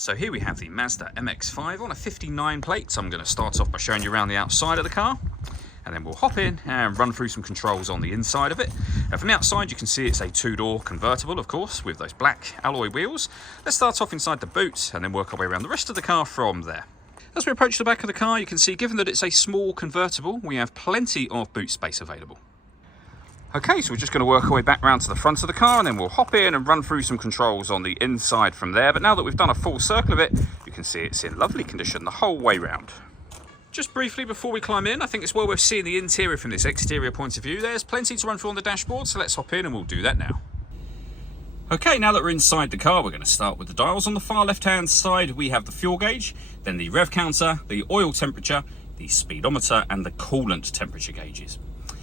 So here we have the Mazda MX5 on a 59 plate. So I'm going to start off by showing you around the outside of the car, and then we'll hop in and run through some controls on the inside of it. From the outside you can see it's a two-door convertible, of course, with those black alloy wheels. Let's start off inside the boot and then work our way around the rest of the car from there. As we approach the back of the car, you can see, given that it's a small convertible, we have plenty of boot space available. Okay, so we're just going to work our way back round to the front of the car, and then we'll hop in and run through some controls on the inside from there. But now that we've done a full circle of it, you can see it's in lovely condition the whole way round. Just briefly before we climb in, I think it's well worth seeing the interior from this exterior point of view. There's plenty to run through on the dashboard, so let's hop in and we'll do that now. Okay, now that we're inside the car, we're going to start with the dials. On the far left-hand side, we have the fuel gauge, then the rev counter, the oil temperature, the speedometer, and the coolant temperature gauges.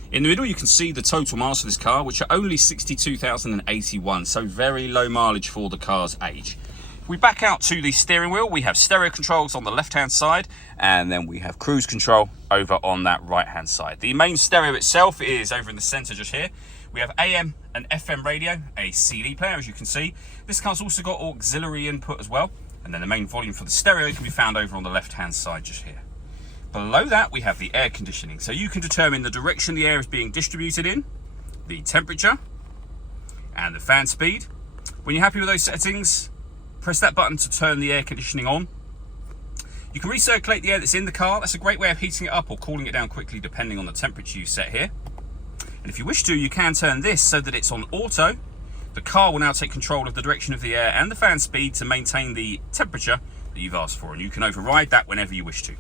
In the middle, you can see the total miles for this car, which are only 62,081, so very low mileage for the car's age. If we back out to the steering wheel, we have stereo controls on the left-hand side, and then we have cruise control over on that right-hand side. The main stereo itself is over in the center just here. We have AM and FM radio, a CD player, as you can see. This car's also got auxiliary input as well, and then the main volume for the stereo can be found over on the left-hand side just here. Below that, we have the air conditioning, so you can determine the direction the air is being distributed in, the temperature, and the fan speed. When you're happy with those settings, press that button to turn the air conditioning on. You can recirculate the air that's in the car. That's a great way of heating it up or cooling it down quickly depending on the temperature you set here. And if you wish to, you can turn this so that it's on auto. The car will now take control of the direction of the air and the fan speed to maintain the temperature that you've asked for, and you can override that whenever you wish to.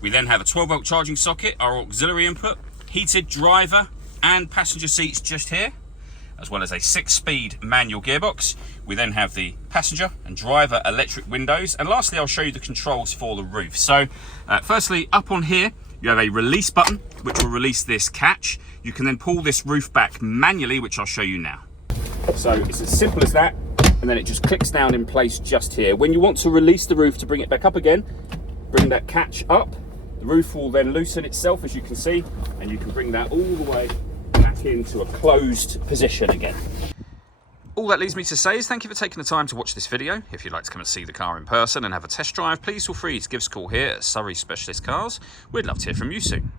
We then have a 12-volt charging socket, our auxiliary input, heated driver and passenger seats just here, as well as a 6-speed manual gearbox. We then have the passenger and driver electric windows, and lastly I'll show you the controls for the roof. So firstly, up on here you have a release button which will release this catch. You can then pull this roof back manually, which I'll show you now. So it's as simple as that, and then it just clicks down in place just here. When you want to release the roof to bring it back up again, bring that catch up. The roof will then loosen itself, as you can see, and you can bring that all the way back into a closed position again. All that leaves me to say is thank you for taking the time to watch this video. If you'd like to come and see the car in person and have a test drive, please feel free to give us a call here at Surrey Specialist Cars. We'd love to hear from you soon.